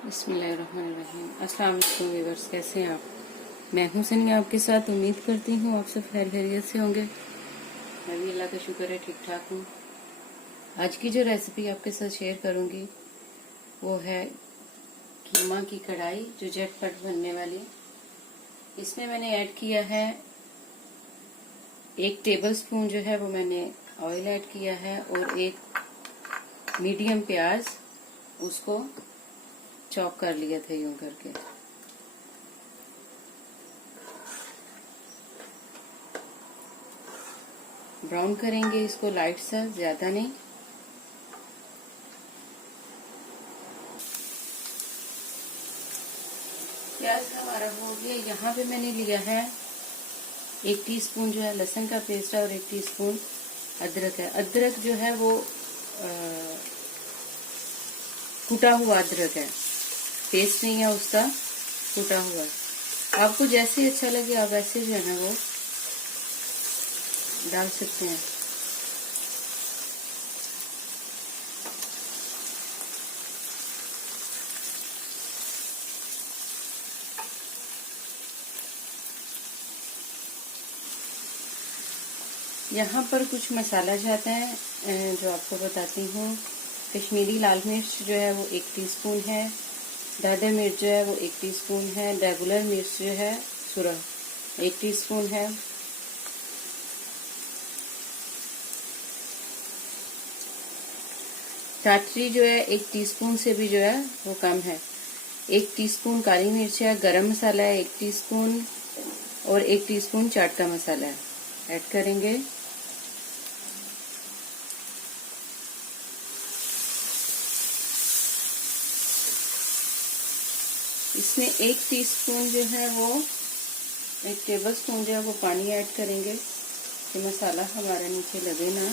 बिस्मिल्लाहिर्रहमानिर्रहीम। अस्सलाम वालेकुम व्यूअर्स, कैसे हैं आप? मैं हूं सनी आपके साथ। उम्मीद करती हूँ आप सब खैर खैरियत से होंगे। मैं भी अल्लाह का शुक्र है ठीक ठाक हूँ। आज की जो रेसिपी आपके साथ शेयर करूंगी वो है कीमा की कढ़ाई, जो झटपट बनने वाली। इसमें मैंने ऐड किया है 1 टेबलस्पून जो है वो मैंने ऑयल ऐड किया है, और 1 मीडियम प्याज, उसको चॉप कर लिया था यूं करके। ब्राउन करेंगे इसको लाइट सा, ज्यादा नहीं। प्याज हमारा हो गया। यहाँ पे मैंने लिया है 1 टीस्पून जो है लहसुन का पेस्ट है, और 1 टीस्पून अदरक है। अदरक जो है वो कुटा हुआ अदरक है, पेस्ट नहीं है उसका, कुटा हुआ। आपको जैसे अच्छा लगे आप वैसे जो है ना वो डाल सकते हैं। यहाँ पर कुछ मसाला जाता है जो आपको बताती हूँ। कश्मीरी लाल मिर्च जो है वो 1 टीस्पून है। दादर मिर्च जो है वो 1 टीस्पून है। रेगुलर मिर्च जो है सुरख 1 टीस्पून है। टाटरी जो है 1 टीस्पून से भी जो है वो कम है। 1 टीस्पून काली मिर्च है। गरम मसाला है 1 टीस्पून, और 1 टीस्पून चाट का मसाला है, ऐड करेंगे। इसमें 1 टीस्पून जो है वो 1 टेबलस्पून जो है वो पानी ऐड करेंगे कि मसाला हमारा नीचे लगे ना।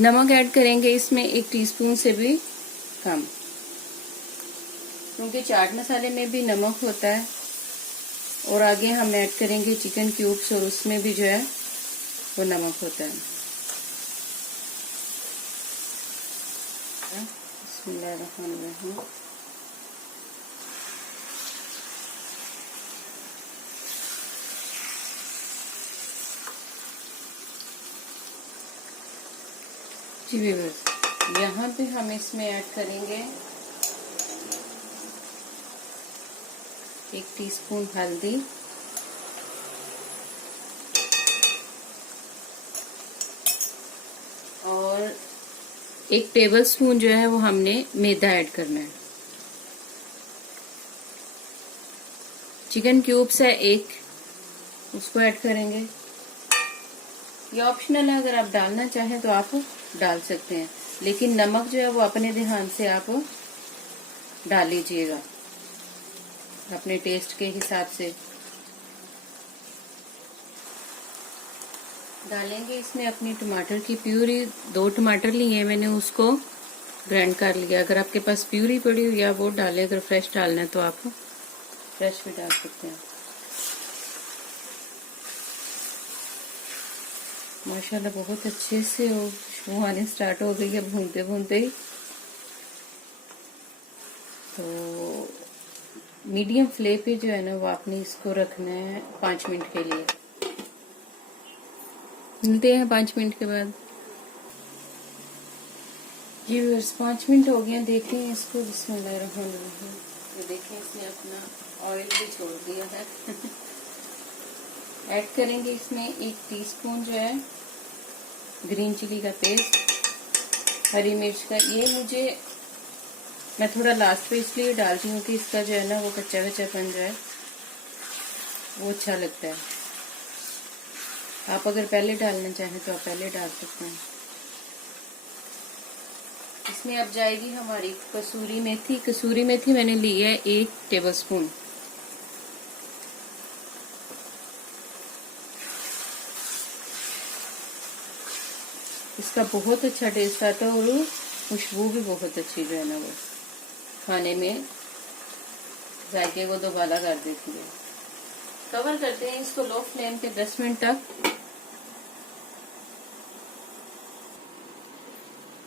नमक ऐड करेंगे इसमें 1 टीस्पून से भी कम, क्योंकि चाट मसाले में भी नमक होता है। और आगे हम ऐड करेंगे चिकन क्यूब्स, और उसमें भी जो है वो नमक होता है। बिस्मिल्लाहिर्रहमानिर्रहीम। जी व्यूअर्स, यहाँ पे हम इसमें ऐड करेंगे 1 टीस्पून हल्दी, और 1 टेबलस्पून जो है वो हमने मैदा ऐड करना है। चिकन क्यूब्स है 1, उसको ऐड करेंगे। ये ऑप्शनल है, अगर आप डालना चाहें तो आप डाल सकते हैं, लेकिन नमक जो है वो अपने ध्यान से आप डाल लीजिएगा, अपने टेस्ट के हिसाब से डालेंगे। इसमें अपनी टमाटर की प्यूरी, 2 टमाटर लिए हैं मैंने, उसको ग्राइंड कर लिया। अगर आपके पास प्यूरी पड़ी हुई है वो डालें, अगर फ्रेश डालना है तो आप फ्रेश भी डाल सकते हैं। माशाल्लाह बहुत अच्छे से वो खुशबू आने स्टार्ट हो गई है भूनते भूनते ही। तो मीडियम फ्लेम पे जो है ना वो आपने इसको रखना है 5 मिनट के लिए। मिलते हैं 5 मिनट के बाद। जी व्यूअर्स, 5 मिनट हो गए, देखें इसको। बिस्मिल्लाहिर्रहमानिर्रहीम। तो देखें इसने अपना ऑयल भी छोड़ दिया है। ऐड करेंगे इसमें 1 टीस्पून जो है ग्रीन चिली का पेस्ट, हरी मिर्च का। ये मैं थोड़ा लास्ट पे इसलिए डालती हूँ कि इसका जो है ना वो कच्चा कच्चापन जो है वो अच्छा लगता है। आप अगर पहले डालना चाहें तो आप पहले डाल सकते हैं। इसमें अब जाएगी हमारी कसूरी मेथी। कसूरी मेथी मैंने ली है 1 टेबलस्पून। इसका बहुत अच्छा टेस्ट आता है, और खुशबू भी बहुत अच्छी जो है ना वो खाने में जायके को दोबारा कर देती है। कवर करते हैं इसको लो फ्लेम पे 10 मिनट तक।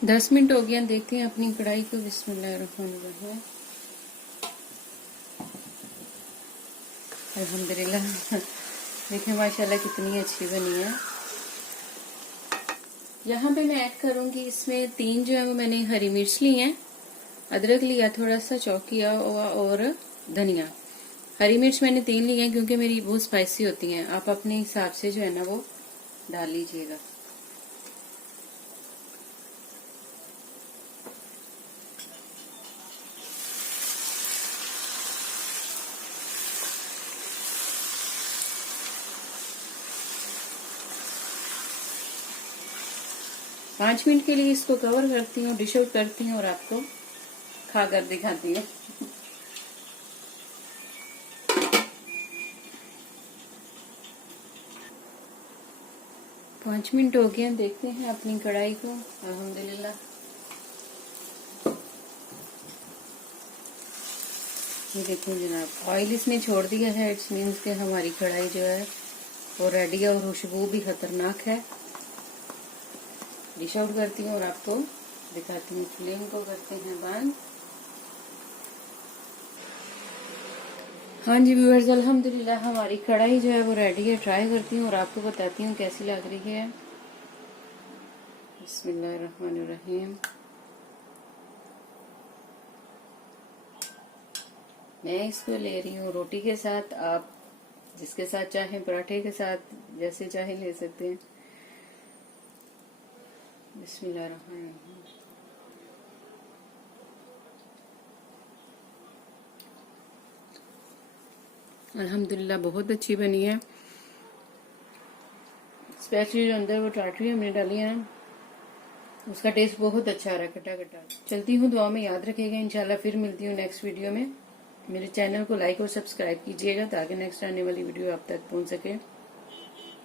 10 मिनट हो गया, देखते हैं अपनी कढ़ाई को। बिस्मिल्लाहिर्रहमानिर्रहीम। अल्हम्दुलिल्लाह देखिए माशाल्लाह कितनी अच्छी बनी है। यहाँ पे मैं ऐड करूंगी इसमें 3 जो है वो मैंने हरी मिर्च ली है, अदरक लिया थोड़ा सा चॉप किया हुआ और धनिया। हरी मिर्च मैंने 3 ली है क्योंकि मेरी बहुत स्पाइसी होती हैं। आप अपने हिसाब से जो है ना वो डाल लीजिएगा। पाँच मिनट के लिए इसको कवर करती हूँ, डिश आउट करती हूँ और आपको खाकर दिखाती हूँ। 5 मिनट हो गए, देखते हैं अपनी कढ़ाई को। अल्हम्दुलिल्लाह ये देखो जनाब, ऑयल इसने छोड़ दिया है। इट्स मीन्स कि हमारी कढ़ाई जो है वो रेडी है और खुशबू भी खतरनाक है। डिश आउट करती हूँ और आपको दिखाती हूँ। फ्लेम को करते हैं बंद। हाँ जी व्यूअर्स, अल्हम्दुलिल्लाह हमारी कढ़ाई जो है वो रेडी है। ट्राई करती हूँ और आपको बताती हूँ कैसी लग रही है। बिस्मिल्लाहिर्रहमानिर्रहीम। मैं इसको ले रही हूँ रोटी के साथ, आप जिसके साथ चाहें, पराठे के साथ, जैसे चाहे ले सकते हैं। बिस्मिल्लाहिर्रहमानिर्रहीम। अल्हम्दुलिल्लाह बहुत अच्छी बनी है। स्पेशली जो अंदर वो टाटरी हमने डाली है ना, उसका टेस्ट बहुत अच्छा आ रहा है, खट्टा खट्टा। चलती हूँ, दुआ में याद रखिएगा। इंशाल्लाह फिर मिलती हूँ नेक्स्ट वीडियो में। मेरे चैनल को लाइक और सब्सक्राइब कीजिएगा ताकि नेक्स्ट आने वाली वीडियो आप तक पहुँच सके।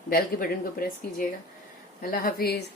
बेल के बटन को प्रेस कीजिएगा। अल्लाह हाफिज।